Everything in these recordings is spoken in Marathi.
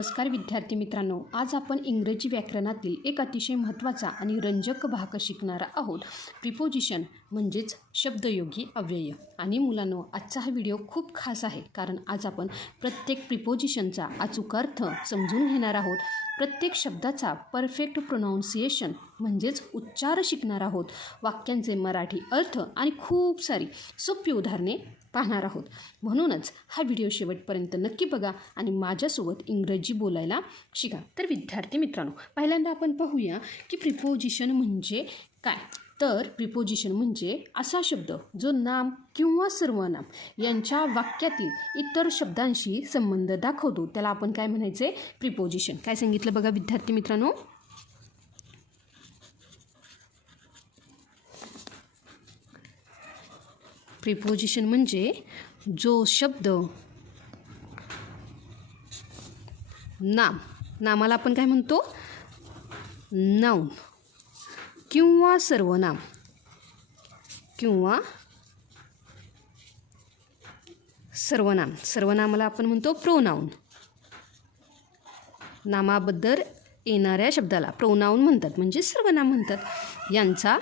नमस्कार विद्यार्थी मित्रांनो, आज आपण इंग्रजी व्याकरणातील एक अतिशय महत्त्वाचा आणि रंजक भाग शिकणार आहोत. प्रिपोजिशन म्हणजेच शब्दयोगी अव्यय. आणि मुलांनो, आजचा हा व्हिडिओ खूप खास आहे, कारण आज आपण प्रत्येक प्रिपोजिशनचा अचूक अर्थ समजून घेणार आहोत. प्रत्येक शब्दाचा परफेक्ट प्रोनाऊन्सिएशन म्हणजेच उच्चार शिकणार आहोत. वाक्यांचे मराठी अर्थ आणि खूप सारी सोपी उदाहरणे पाहणार आहोत. म्हणूनच हा व्हिडिओ शेवटपर्यंत नक्की बघा आणि माझ्यासोबत इंग्रजी बोलायला शिका. तर विद्यार्थी मित्रांनो, पहिल्यांदा आपण पाहूया की प्रिपोजिशन म्हणजे काय. तर प्रिपोजिशन म्हणजे असा शब्द जो नाम किंवा सर्वनाम यांच्या वाक्यातील इतर शब्दांशी संबंध दाखवतो. त्याला आपण काय म्हणायचे? प्रिपोजिशन. काय सांगितलं बघा विद्यार्थी मित्रांनो. प्रिपोजिशन म्हणजे जो शब्द नामाला आपण काय म्हणतो? नाउन किंवा सर्वनाम सर्वनामाला आपण म्हणतो प्रोनाउन. नामाबद्दल येणाऱ्या शब्दाला प्रोनाउन म्हणतात, म्हणजे सर्वनाम म्हणतात. यांचा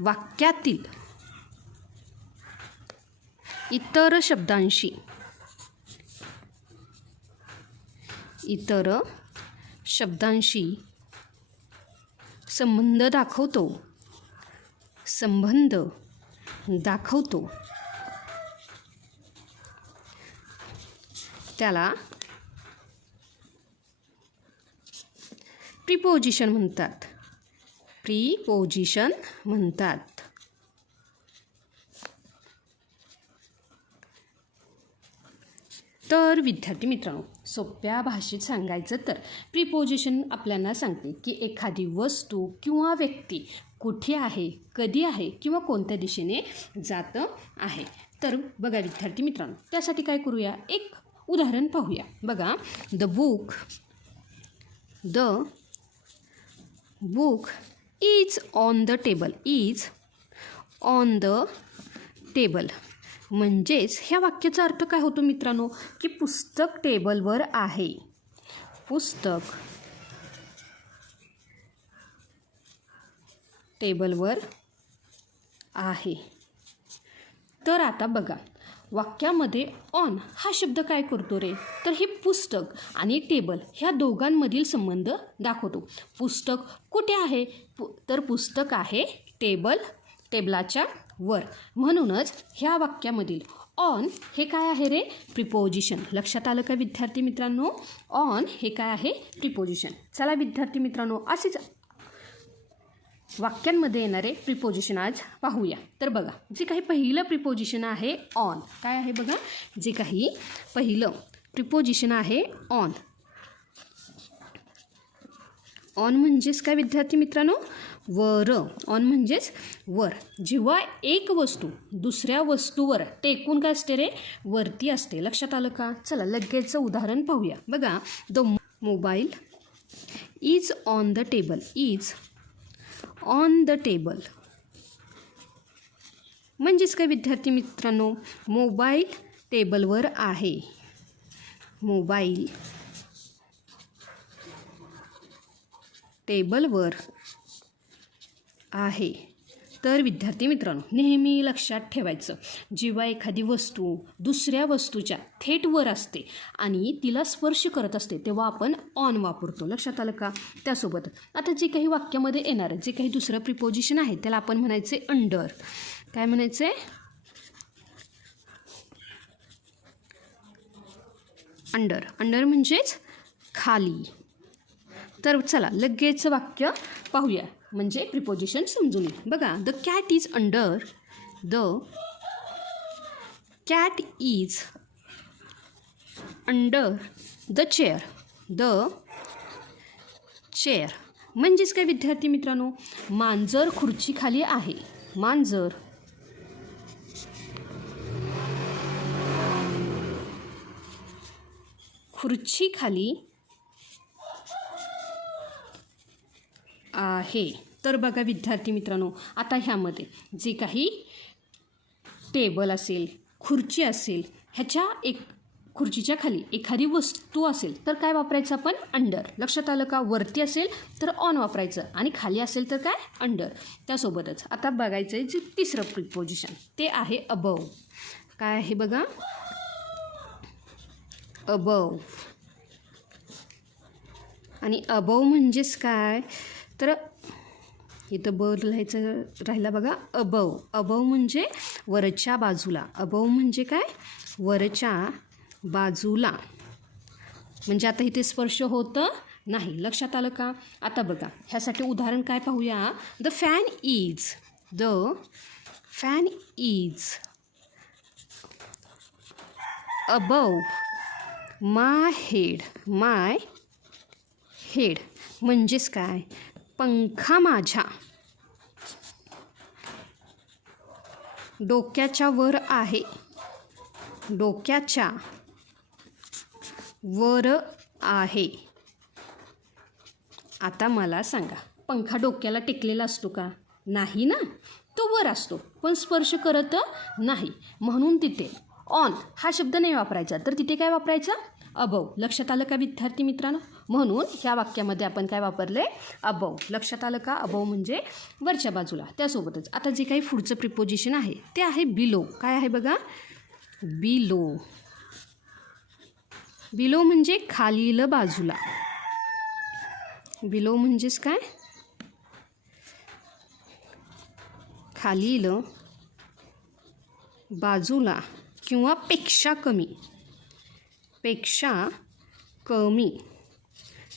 वाक्यातील इतर शब्दांशी संबंध दाखवतो त्याला प्रिपोजिशन म्हणतात. तर विद्यार्थी मित्रांनो, सोप्या भाषेत सांगायचं तर प्रिपोजिशन आपल्याला सांगते की एखादी वस्तू किंवा व्यक्ती कुठे आहे, कधी आहे किंवा कोणत्या दिशेने जात आहे. तर बघा विद्यार्थी मित्रांनो, त्यासाठी काय करूया, एक उदाहरण पाहूया. बघा, the book is on the table. म्हणजेच ह्या वाक्याचा अर्थ काय होतो मित्रांनो, की पुस्तक टेबलवर आहे. पुस्तक टेबलवर आहे. तर आता बघा, वाक्यामध्ये ऑन हा शब्द काय करतो रे, तर हे पुस्तक आणि टेबल ह्या दोघांमधील संबंध दाखवतो. पुस्तक कुठे आहे, तर पुस्तक आहे टेबलाच्या वर. म्हणूनच ह्या वाक्यामधील ऑन हे काय आहे रे, प्रिपोजिशन. लक्षात आलं का विद्यार्थी मित्रांनो? ऑन हे काय आहे, प्रिपोजिशन. चला विद्यार्थी मित्रांनो, असेच वाक्यांमध्ये येणारे प्रिपोजिशन आज पाहूया. तर बघा, जे काही पहिलं प्रिपोजिशन आहे ऑन, काय आहे बघा, जे काही पहिलं प्रिपोजिशन आहे ऑन. ऑन म्हणजेच काय विद्यार्थी मित्रांनो? वर. ऑन म्हणजेच वर. जेव्हा एक वस्तू दुसऱ्या वस्तूवर टेकून काय असते रे, वरती असते. लक्षात आलं का? चला लगेच उदाहरण पाहूया. बघा, the mobile is on the table. म्हणजेच काय विद्यार्थी मित्रांनो? मोबाईल टेबलवर आहे. मोबाईल टेबलवर आहे. तर विद्यार्थी मित्रांनो, नेहमी लक्षात ठेवायचं, जेव्हा एखादी वस्तू दुसऱ्या वस्तूच्या थेट वर असते आणि तिला स्पर्श करत असते, तेव्हा आपण ऑन वापरतो. लक्षात आलं का? त्यासोबत आता जे काही वाक्यामध्ये येणारं जे काही दुसरं प्रिपोजिशन आहे त्याला आपण म्हणायचे अंडर. काय म्हणायचे? अंडर म्हणजेच खाली. तर चला लगेच वाक्य पाहूया, म्हणजे प्रिपोजिशन समजून येईल. बघा, the cat is under the chair. म्हणजेच काय विद्यार्थी मित्रांनो? मांजर खुर्ची खाली आहे. मांजर खुर्ची खाली आहे. तर बघा विद्यार्थी मित्रांनो, आता ह्यामध्ये जे काही टेबल असेल, खुर्ची असेल, ह्याच्या खुर्चीच्या खाली एखादी वस्तू असेल तर काय वापरायचं आपण? अंडर. लक्षात आलं का? वरती असेल तर ऑन वापरायचं आणि खाली असेल तर काय? अंडर. त्यासोबतच आता बघायचं आहे जे तिसरं प्रिपोजिशन ते आहे अबव. काय आहे बघा? अबव. आणि अबव म्हणजेच काय? तर इथं ब लिहायचं राहिला बघा. अबव. अबव म्हणजे वरच्या बाजूला. अबव म्हणजे काय? वरच्या बाजूला. म्हणजे आता इथे स्पर्श होतं नाही. लक्षात आलं का? आता बघा ह्यासाठी उदाहरण काय पाहूया. The fan is. The fan is above my head. My head म्हणजेच काय? पंखा माझ्या डोक्याच्या वर आहे. डोक्याच्या वर आहे. आता मला सांगा, पंखा डोक्याला टेकलेला असतो का? नाही ना. तो वर असतो पण स्पर्श करत नाही. म्हणून तिथे ऑन हा शब्द नाही वापरायचा, तर तिथे काय वापरायचा? अबव. लक्षात आलं का विद्यार्थी मित्रांनो? म्हणून ह्या वाक्यामध्ये आपण काय वापरले? अबव. लक्षात आलं का? अबव म्हणजे वरच्या बाजूला. त्यासोबतच आता जे काही पुढचं प्रिपोजिशन आहे ते आहे बिलो. काय आहे बघा? बिलो. बिलो म्हणजे खालील बाजूला. बिलो म्हणजेच काय? खालील बाजूला किंवा पेक्षा कमी. पेक्षा कमी.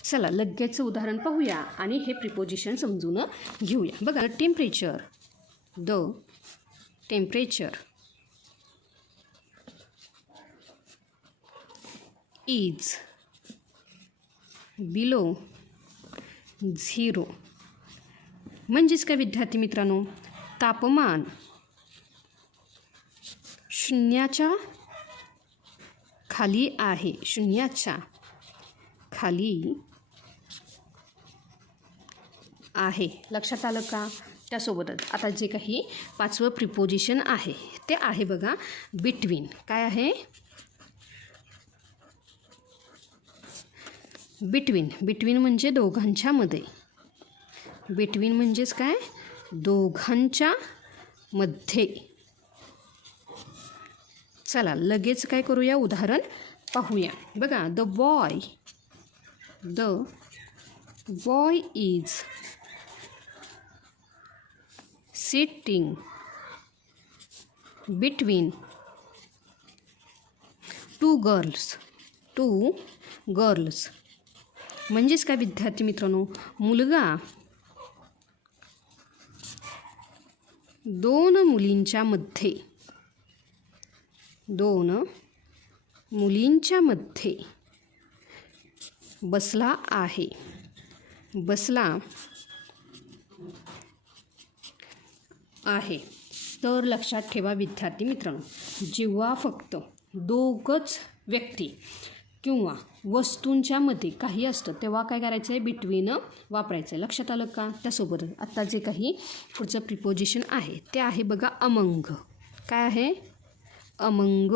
चला लगेच उदाहरण पाहूया आणि हे प्रिपोजिशन समजून घेऊया. बघा temperature. The temperature is below 0. म्हणजेच काय विद्यार्थी मित्रांनो? तापमान शून्याच्या खाली आहे. शून्याच्या खाली आहे. लक्षात आलं का? त्यासोबतच आता जे काही पाचवं प्रिपोजिशन आहे ते आहे बघा बिटवीन. काय आहे? बिटवीन. बिटवीन म्हणजे दोघांच्या मध्ये. बिटवीन म्हणजेच काय? दोघांच्या मध्ये. चला लगेच काय करूया? उदाहरण पाहूया. बघा the boy. The boy is sitting between two girls. Two girls म्हणजेच काय विद्यार्थी मित्रांनो? मुलगा दोन मुलींच्या मध्ये. दोन मुलींच्या मध्ये बसला आहे. बसला आहे. तर लक्षात ठेवा विद्यार्थी मित्रांनो, जेव्हा फक्त दोघंच व्यक्ती किंवा वस्तूंच्या मध्ये काही असतं तेव्हा काय करायचं आहे? बिटवीन वापरायचं आहे. लक्षात आलं का? त्यासोबतच आता जे काही पुढचं प्रिपोजिशन आहे ते आहे बघा अमंग. काय आहे? अमंग.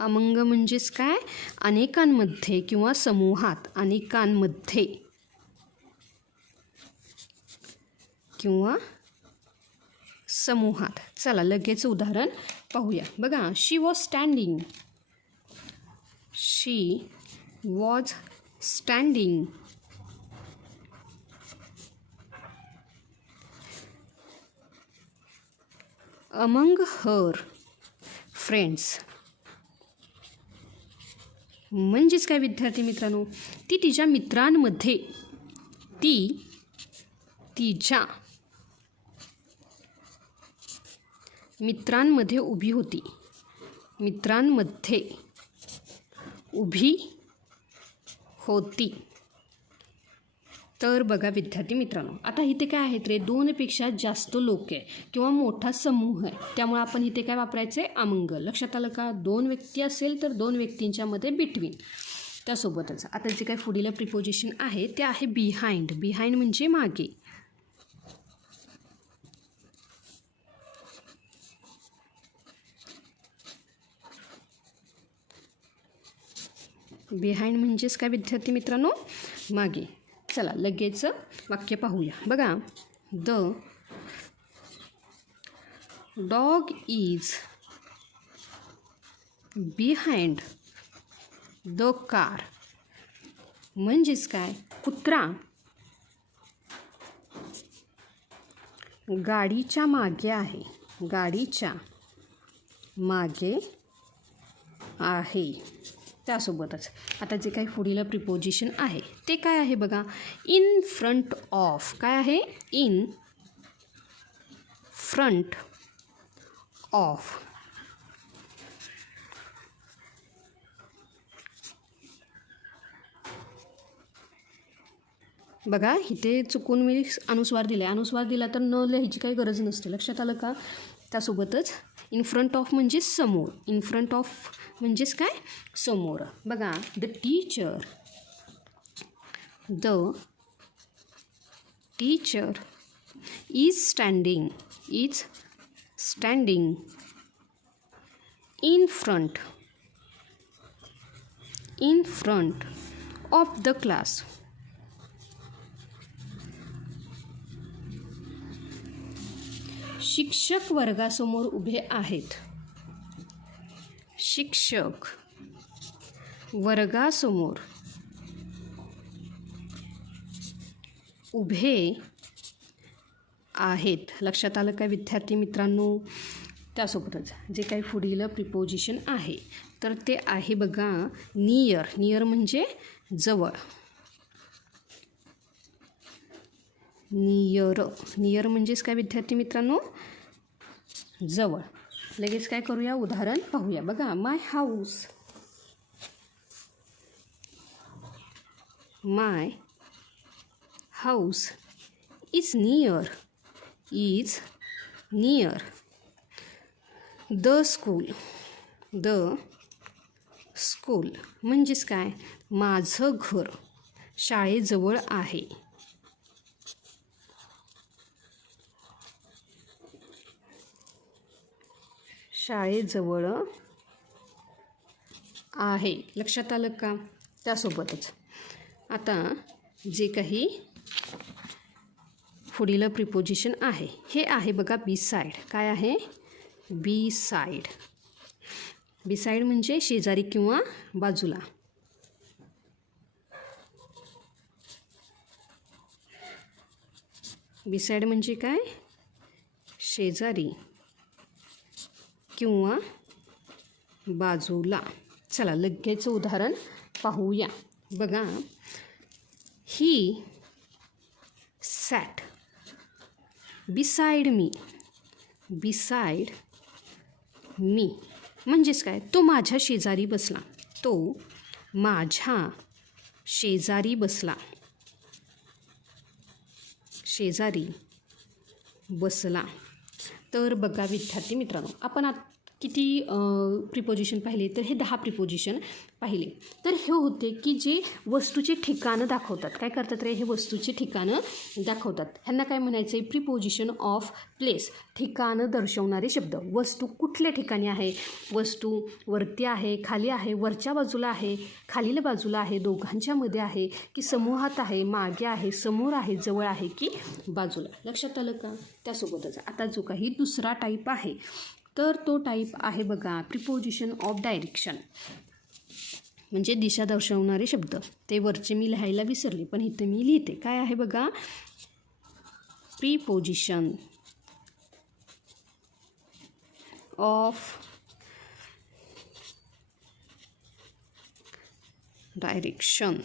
अमंग म्हणजेच काय? अनेकांमध्ये किंवा समूहात. अनेकांमध्ये किंवा समूहात. चला लगेच उदाहरण पाहूया. बघा she was standing. She was standing among her friends. म्हणजेच काय विद्यार्थी मित्रांनो? ती तिच्या मित्रांमध्ये. ती तिच्या मित्रांमध्ये उभी होती. मित्रांमध्ये उभी होती. तर बघा विद्यार्थी मित्रांनो, आता इथे काय आहेत रे? दोनपेक्षा जास्त लोक आहे किंवा मोठा समूह आहे, त्यामुळे आपण इथे काय वापरायचं आहे? अमंग. लक्षात आलं का? दोन व्यक्ती असेल तर दोन व्यक्तींच्या मध्ये बिटवीन. त्यासोबतच आता जे काही पुढील प्रिपोजिशन आहे ते आहे बिहाइंड. बिहाइंड म्हणजे मागे. बिहाइंड म्हणजेच काय विद्यार्थी मित्रांनो? मागे. चला लगेच वाक्य पाहूया. बघा, the dog is behind the car. म्हणजेच काय? कुत्रा गाडीच्या मागे आहे. गाडीच्या मागे आहे. त्यासोबतच आता जे काही पुढील प्रिपोजिशन आहे ते काय आहे बघा? In front of. काय आहे? In front of. बघा इथे चुकून मी अनुस्वार दिला. अनुस्वार दिला तर न लिहायची काही गरज नसते. लक्षात आलं का? त्यासोबतच इन फ्रंट ऑफ म्हणजे समोर. इन फ्रंट ऑफ म्हणजेच काय? समोर. बघा, the teacher is standing in front of the class. शिक्षक वर्गासमोर उभे आहेत. शिक्षक वर्गासमोर उभे आहेत. लक्षात आलं का विद्यार्थी मित्रांनो? त्यासोबतच जे काही पुढील प्रिपोजिशन आहे तर ते आहे बघा नियर. नियर म्हणजे जवळ. नियर म्हणजेच काय विद्यार्थी मित्रांनो? जवळ. लगेच काय करूया? उदाहरण पाहूया. बघा, my house is near the school. म्हणजेच काय? माझं घर शाळेजवळ आहे. शाळेजवळ आहे. लक्षात आलं का? त्यासोबतच आता जे काही पुढील प्रिपोजिशन आहे हे आहे बघा बी साईड. काय आहे? बी साईड. बी साईड म्हणजे शेजारी किंवा बाजूला. बी साईड म्हणजे काय? शेजारी किंवा बाजूला. चला लगेच उदाहरण पाहूया. बघा, ही सॅट बिसाइड मी. म्हणजेच काय? तो माझ्या शेजारी बसला. तो माझ्या शेजारी बसला. शेजारी बसला. तर बघा विद्यार्थी मित्रांनो, आपण किती प्रिपोजिशन पाहिले? तर हे 10 प्रिपोजिशन पाहिले. तर हे होते की जे वस्तूचे ठिकाणं दाखवतात. काय करतात रे? हे वस्तूचे ठिकाणं दाखवतात. ह्यांना काय म्हणायचं आहे? Preposition of place. ठिकाणं दर्शवणारे शब्द. वस्तू कुठल्या ठिकाणी आहे? वस्तू वरती आहे, खाली आहे, वरच्या बाजूला आहे, खालील बाजूला आहे, दोघांच्या मध्ये आहे की समूहात आहे, मागे आहे, समोर आहे, जवळ आहे की बाजूला. लक्षात आलं का? त्यासोबतच आता जो काही दुसरा टाईप आहे तर तो टाईप आहे बघा प्रिपोजिशन ऑफ डायरेक्शन. म्हणजे दिशा दर्शवणारे शब्द. ते वरचे मी लिहायला विसरले पण इथं मी लिहिते. काय आहे बघा? Preposition of direction.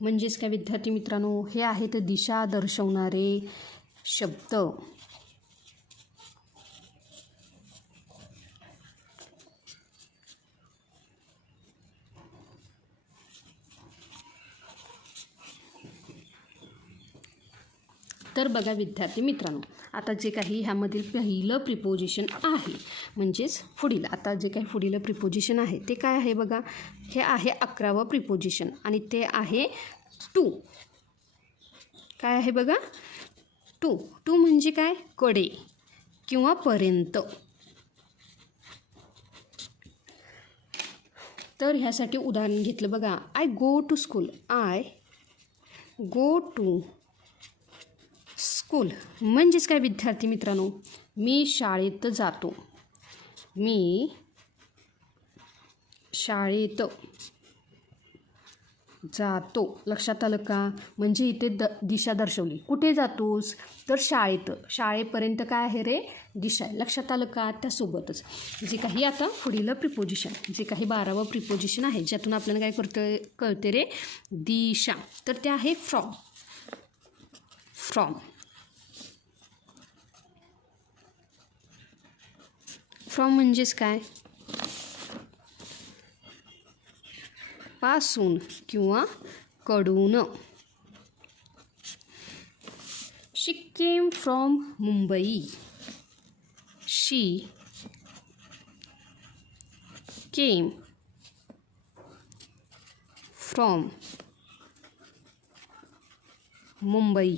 म्हणजेच काय विद्यार्थी मित्रांनो? हे आहेत दिशा दर्शवणारे शब्द. तर बघा विद्यार्थी मित्रांनो, आता जे काही ह्यामधील पहिलं प्रिपोजिशन आहे म्हणजेच पुढील, आता जे काही पुढील प्रिपोजिशन आहे ते काय आहे बघा? हे आहे 11वं प्रिपोजिशन आणि ते आहे टू. काय आहे बघा? टू. टू म्हणजे काय? कडे किंवा पर्यंत. तर ह्यासाठी उदाहरण घेतलं बघा. I go to school. I go to school म्हणजेच काय विद्यार्थी मित्रांनो, मी शाळेत जातो. मी शाळेत जातो. लक्षात आलं का? म्हणजे इथे दिशा दर्शवली. कुठे जातोस? तर शाळेत. शाळेपर्यंत काय आहे रे? दिशा आहे. लक्षात आलं का? त्यासोबतच जे काही आता पुढील प्रिपोजिशन, जे काही 12वं प्रिपोजिशन आहे, ज्यातून आपल्याला काय कळते रे? दिशा. तर ते आहे फ्रॉम. फ्रॉम. फ्रॉम म्हणजेच काय? पासून किंवा कडून. She came from Mumbai. She came from Mumbai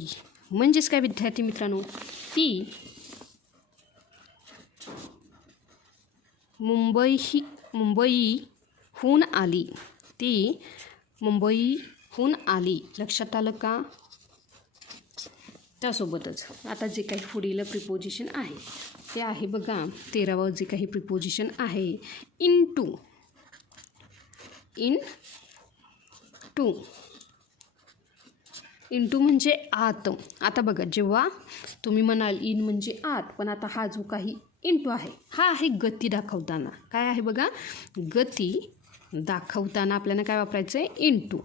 म्हणजेच काय विद्यार्थी मित्रांनो, ती मुंबईहून आली. ती मुंबईहून आली. लक्षात आलं का? त्यासोबतच आता जे काही पुढील प्रिपोजिशन आहे ते आहे बघा 13वं जे काही प्रिपोजिशन आहे इनटू. इनटू. इनटू म्हणजे आत. आता बघा, जेव्हा तुम्ही म्हणाल इन म्हणजे आत, पण आता हा जो काही इनटू आहे हा आहे गती दाखवताना. काय आहे बघा? गती दाखवताना आपल्याला काय वापरायचं आहे? इनटू.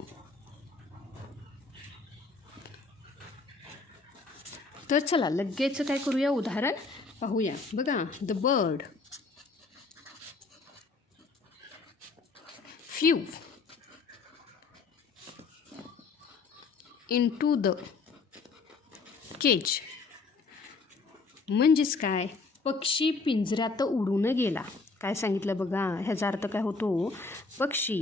तर चला लगेच काय करूया? उदाहरण पाहूया. बघा, the bird flew into the cage. म्हणजेच काय? पक्षी पिंजऱ्यात उडून गेला. काय सांगितलं बघा? ह्याचा अर्थ काय होतो? पक्षी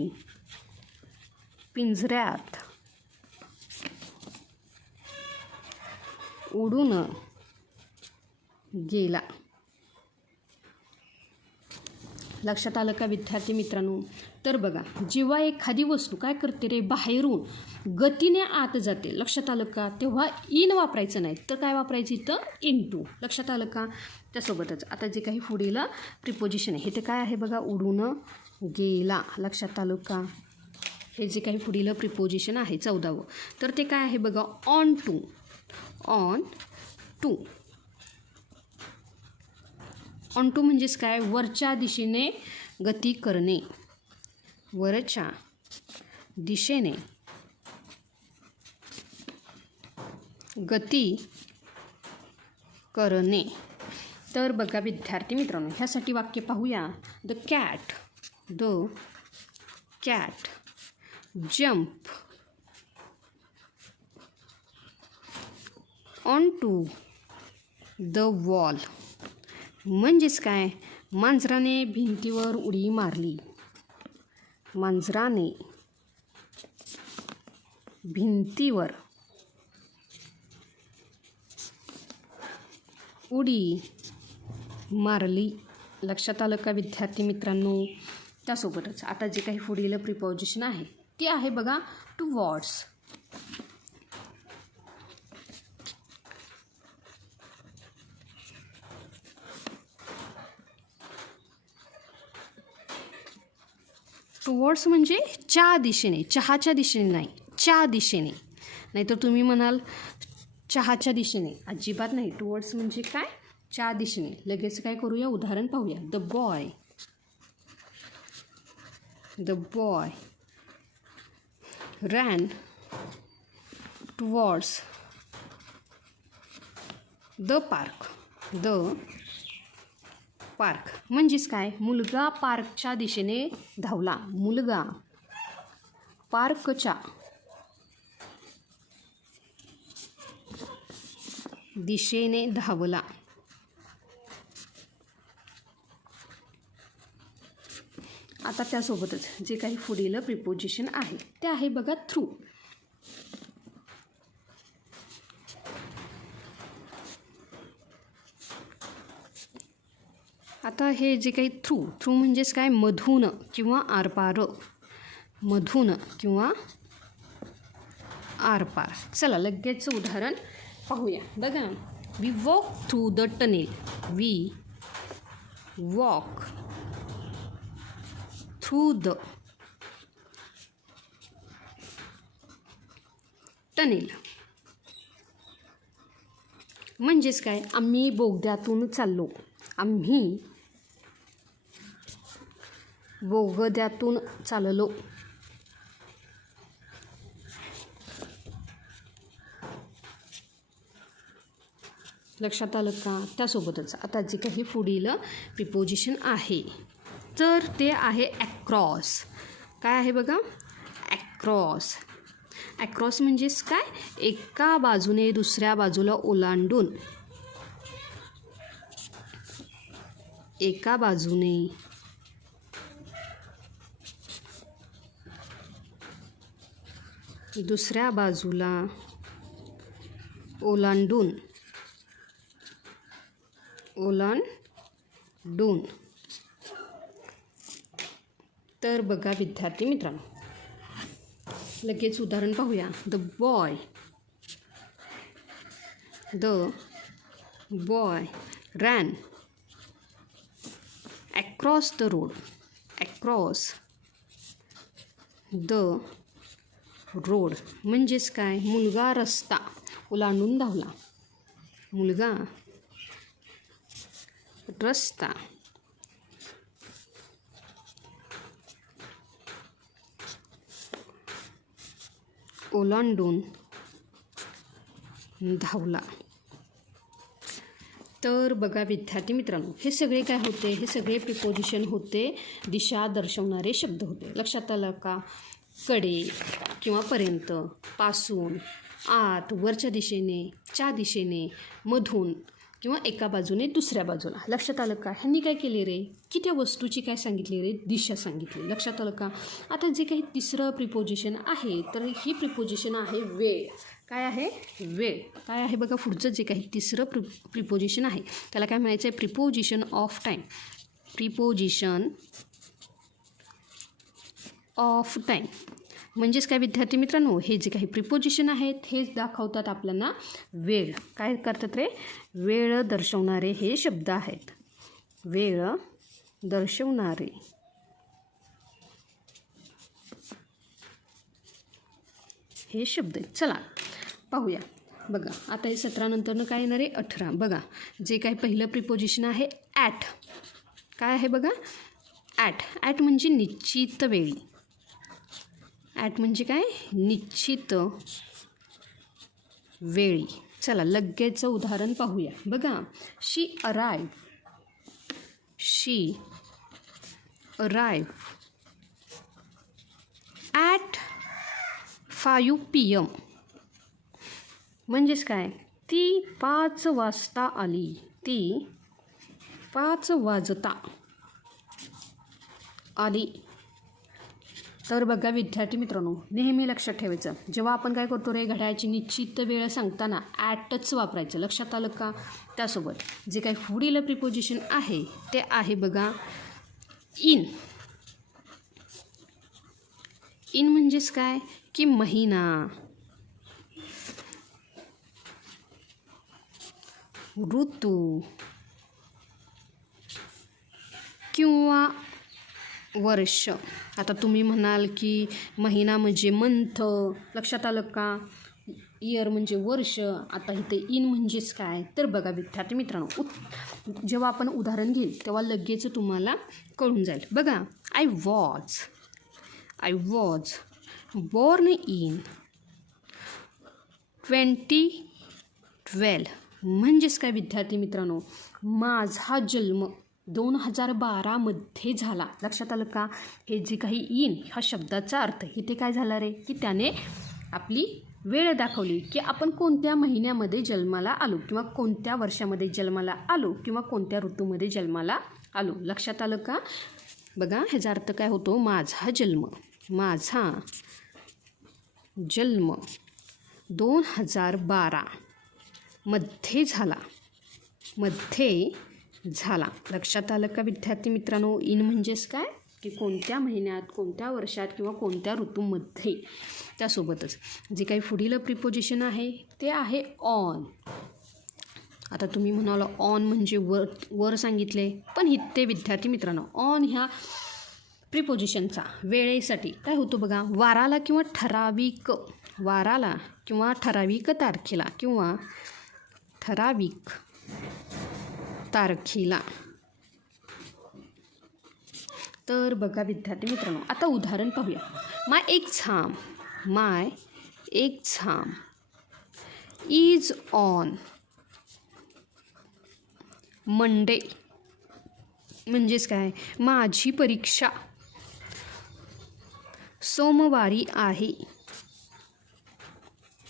पिंजऱ्यात उडून गेला. लक्षात आलं का विद्यार्थी मित्रांनो? तर बघा, जेव्हा एखादी वस्तू काय करते रे? बाहेरून गतीने आत जाते. लक्षात आलं का? तेव्हा इन वापरायचं नाही, तर काय वापरायचं इथं? इनटू. लक्षात आलं का? त्यासोबतच आता जे काही पुढील प्रिपोजिशन आहे ते काय आहे बघा? उडून गेला. लक्षात आलं का? हे जे काही पुढील प्रिपोजिशन आहे 14वं, तर ते काय आहे बघा? On to. On to. On to म्हणजेच काय? वरच्या दिशेने गती करणे. वरच्या दिशेने गती करणे. तर बघा विद्यार्थी मित्रांनो, ह्यासाठी वाक्य पाहूया. The cat jump on to the wall. म्हणजेच काय? मांजराने भिंतीवर उडी मारली. मांजराने भिंतीवर उडी मारली. लक्षात आलं का विद्यार्थी मित्रांनो? त्यासोबतच आता जे काही पुढील प्रिपोजिशन आहे ते आहे बघा टुवर्ड्स. टुवर्ड्स म्हणजे च्या दिशेने. चहाच्या दिशेने नाही, च्या दिशेने. नाहीतर तुम्ही म्हणाल चहाच्या दिशेने, अजिबात नाही. टुवर्ड्स म्हणजे काय? च्या दिशेने. लगेच काय करूया? उदाहरण पाहूया. The boy ran towards the park. म्हणजेच काय? मुलगा पार्कच्या दिशेने धावला. मुलगा पार्कच्या दिशेने धावला. आता त्यासोबतच जे काही पुढील प्रिपोजिशन आहे ते आहे बघा थ्रू. आता हे जे काही थ्रू म्हणजेच काय, मधून किंवा आरपार, मधून किंवा आरपार. चला लगेच उदाहरण पाहूया. बघा, we walk through the tunnel. We walk through the tunnel म्हणजेच काय, आम्ही बोगद्यातून चाललो. आम्ही बोगद्यातून चाललो. लक्षात आलं का? त्यासोबतच आता जे काही पुढील प्रिपोजिशन आहे तर ते आहे ॲक्रॉस. काय आहे बघा, ॲक्रॉस. ॲक्रॉस म्हणजेच काय, एका बाजूने दुसऱ्या बाजूला ओलांडून, एका बाजूने दुसऱ्या बाजूला ओलांडून, तर बघा विद्यार्थी मित्रांनो, लगेच उदाहरण पाहूया. The boy ran across the road. Across the road म्हणजेच काय, मुलगा रस्ता ओलांडून धावला. मुलगा रस्ता ओलांडून धावला. तर बघा विद्यार्थी मित्रांनो, हे सगळे काय होते, हे सगळे प्रिपोजिशन होते, दिशा दर्शवणारे शब्द होते. लक्षात आलं का? कडे किंवा पर्यंत, पासून, आत, वरच्या दिशेने, च्या दिशेने, मधून किंवा एका बाजूने दुसऱ्या बाजूला. लक्षात आलं का? ह्यांनी काय केले रे, की त्या वस्तूची काय सांगितली रे, दिशा सांगितली. लक्षात आलं का? आता जे काही तिसरं प्रिपोजिशन आहे तर ही प्रिपोजिशन आहे वेळ. काय आहे? वेळ. काय आहे बघा, पुढचं जे काही तिसरं प्रिपोजिशन आहे त्याला काय म्हणायचं आहे, preposition of time. Preposition of time म्हणजेच काय विद्यार्थी मित्रांनो, हे जे काही प्रिपोजिशन आहेत हेच दाखवतात आपल्याला वेळ. काय करतात रे, वेळ दर्शवणारे हे शब्द आहेत. वेळ दर्शवणारे हे शब्द आहेत. चला पाहूया. बघा आता हे 17 नंतरनं काय येणार आहे, 18. बघा जे काही पहिलं प्रिपोजिशन आहे ॲट. काय आहे बघा, ॲट. ॲट म्हणजे निश्चित वेळी. ॲट म्हणजे काय, निश्चित वेळी. चला लगेच उदाहरण पाहूया. बघा, शी अराइव्ह ॲट 5 PM म्हणजेच काय, ती 5 वाजता आली. ती 5 वाजता आली. तर बघा विद्यार्थी मित्रांनो, नेहमी लक्षात ठेवायचं, जेव्हा आपण काय करतो रे, घड्याळाची निश्चित वेळ सांगताना ॲटच वापरायचं. लक्षात आलं का? त्यासोबत जे काही पुढील प्रिपोजिशन आहे ते आहे बघा इन. इन म्हणजेच काय, की महिना, ऋतू किंवा वर्ष. आता तुम्ही म्हणाल की महिना म्हणजे मंथ. लक्षात आलं का? इयर म्हणजे वर्ष. आता इथे इन म्हणजेच काय, तर बघा विद्यार्थी मित्रांनो, जेव्हा आपण उदाहरण घेईल तेव्हा लगेच तुम्हाला कळून जाईल. बघा, आय वॉज बॉर्न इन 2012 म्हणजेच काय विद्यार्थी मित्रांनो, माझा जन्म 2012 झाला. लक्षात आलं का? हे जे काही इन ह्या शब्दाचा अर्थ इथे काय झाला रे, की त्याने आपली वेळ दाखवली, की आपण कोणत्या महिन्यामध्ये जन्माला आलो किंवा कोणत्या वर्षामध्ये जन्माला आलो किंवा कोणत्या ऋतूमध्ये जन्माला आलो. लक्षात आलं का? बघा ह्याचा अर्थ काय होतो, माझा जन्म 2012 मध्ये झाला. झाला. लक्षात आलं का विद्यार्थी मित्रांनो? इन म्हणजेच काय की कोणत्या महिन्यात, कोणत्या वर्षात किंवा कोणत्या ऋतूमध्ये. त्यासोबतच जे काही पुढील प्रिपोजिशन आहे ते आहे ऑन. आता तुम्ही म्हणाल ऑन म्हणजे वर सांगितले, पण इथे विद्यार्थी मित्रांनो ऑन ह्या प्रिपोजिशनचा वेळेसाठी काय होतो बघा, वाराला किंवा ठराविक तारखेला किंवा ठराविक तारखेला. तर बघा विद्यार्थी मित्रांनो, आता उदाहरण पाहूया. माय एक्झाम इज ऑन मंडे. म्हणजेच काय, माझी परीक्षा सोमवारी आहे.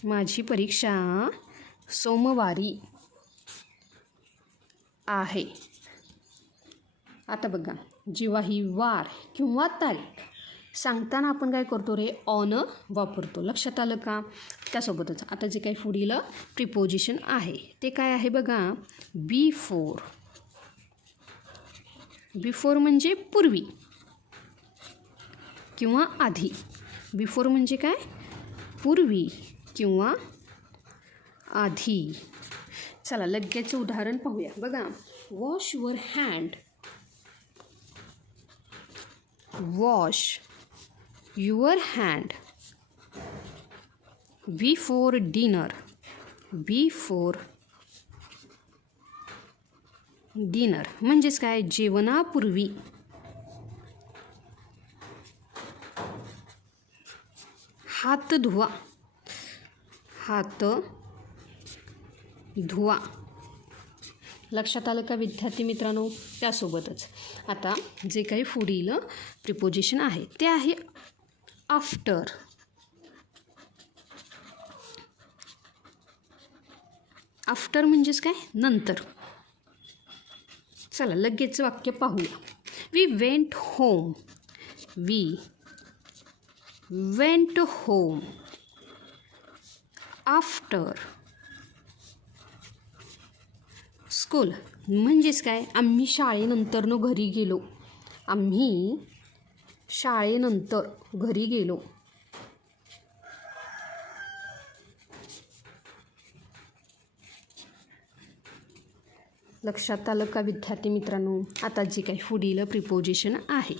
माझी परीक्षा सोमवारी आहे. आता बघा, जेव्हा ही वार किंवा तारीख सांगताना आपण काय करतो रे, ऑन वापरतो. लक्षात आलं का? त्यासोबतच आता जे काही पुढील प्रिपोजिशन आहे ते काय आहे बघा, बिफोर. बिफोर म्हणजे पूर्वी किंवा आधी. बिफोर म्हणजे काय, पूर्वी किंवा आधी. चला लगेच उदाहरण पाहूया. बघा, wash your hand. Wash your hand before dinner. Before dinner म्हणजेच काय, जेवणापूर्वी. हात धुवा. हात धुवा. लक्षात आलं का विद्यार्थी मित्रांनो? त्यासोबतच आता जे काही पुढील प्रिपोजिशन आहे ते आहे आफ्टर. आफ्टर म्हणजेच काय, नंतर. चला लगेच वाक्य पाहूया. We went home. We went home after school. म्हणजेच काय, आम्ही शाळेनंतरनं घरी गेलो. आम्ही शाळेनंतर घरी गेलो. लक्षात आलं का विद्यार्थी मित्रांनो? आता जे काही पुढील प्रिपोजिशन आहे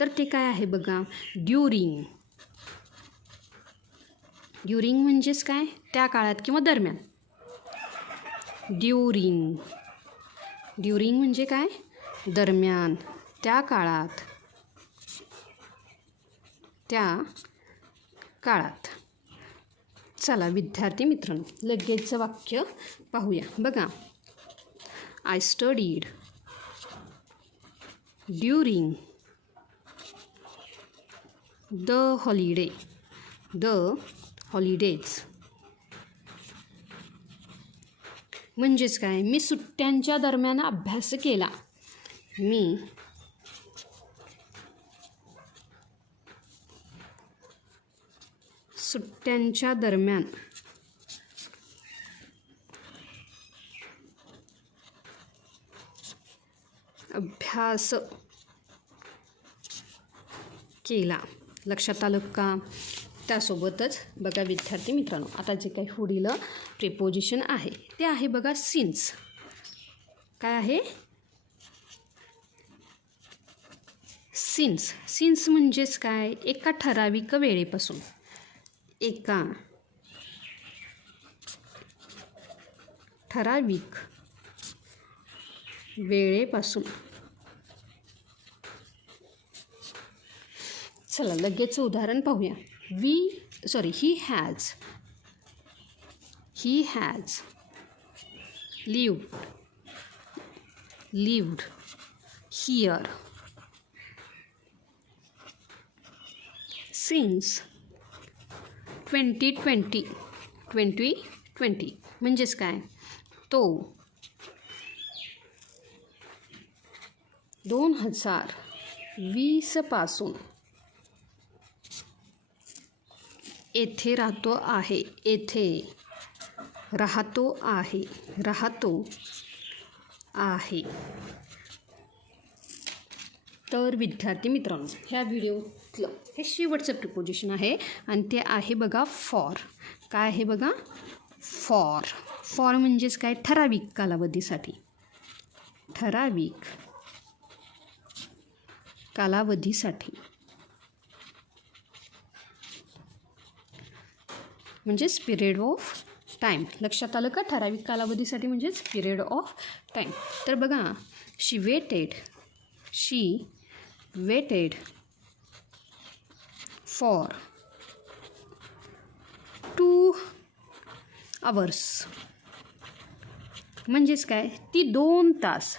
तर ते काय आहे बघा, ड्युरिंग. ड्युरिंग म्हणजेच काय, त्या काळात किंवा दरम्यान. ड्युरिंग. ड्युरिंग म्हणजे काय, दरम्यान, त्या काळात, त्या काळात. चला विद्यार्थी मित्रांनो लगेच वाक्य पाहूया. बघा, I studied during the holidays. म्हणजेच काय, मी सुट्ट्यांच्या दरम्यान अभ्यास केला. मी सुट्ट्यांच्या दरम्यान अभ्यास केला. लक्षात आलं का? त्यासोबतच बघा विद्यार्थी मित्रांनो, आता जे काही पुढील प्रिपोजिशन आहे ते आहे बघा सिन्स. काय आहे, सिन्स. सिन्स म्हणजेच काय, एका ठराविक वेळेपासून. एका ठराविक वेळेपासून. चला लगेच उदाहरण पाहूया. He has lived here since 2020. म्हणजेच काय, तो 2020 पासून येथे राहतो आहे. येथे राहतो आहे. तर विद्यार्थी मित्रांनो, ह्या व्हिडिओतलं हे शेवटचं प्रिपोजिशन आहे आणि ते आहे बघा फॉर. काय आहे बघा? फॉर. फॉर म्हणजेच काय? ठराविक कालावधीसाठी. ठराविक कालावधीसाठी म्हणजेच पिरियड ऑफ टाईम. लक्षात आलं का? ठराविक कालावधीसाठी म्हणजेच पिरियड ऑफ टाईम. तर बघा, शी वेटेड फॉर 2 hours. म्हणजेच काय? ती 2 तास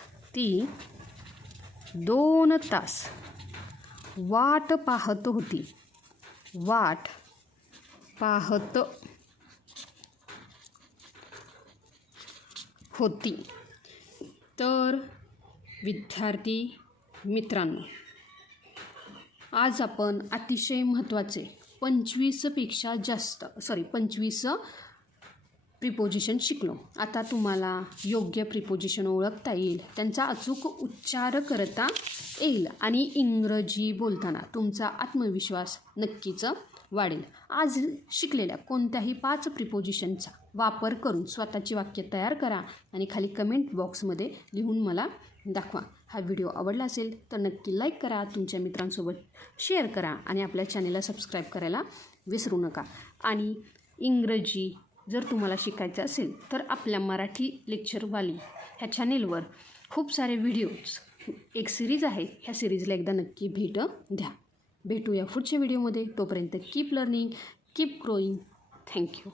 वाट पाहत होती. तर विद्यार्थी मित्रांनो, आज आपण अतिशय महत्त्वाचे 25 प्रिपोजिशन शिकलो. आता तुम्हाला योग्य प्रिपोजिशन ओळखता येईल, त्यांचा अचूक उच्चार करता येईल आणि इंग्रजी बोलताना तुमचा आत्मविश्वास नक्कीच वाढेल. आज शिकलेल्या कोणत्याही 5 प्रिपोजिशनचा वापर करून स्वतःची वाक्य तयार करा आणि खाली कमेंट बॉक्समध्ये लिहून मला दाखवा. हा व्हिडिओ आवडला असेल तर नक्की लाईक करा, तुमच्या मित्रांसोबत शेअर करा आणि आपल्या चॅनेलला सबस्क्राईब करायला विसरू नका. आणि इंग्रजी जर तुम्हाला शिकायचं असेल तर आपल्या मराठी लेक्चरवाली ह्या चॅनेलवर खूप सारे व्हिडिओज, एक सिरीज आहे, ह्या सिरीजला एकदा नक्की भेट द्या. भेटूया पुढच्या व्हिडिओमध्ये. तोपर्यंत keep learning, keep growing. Thank you.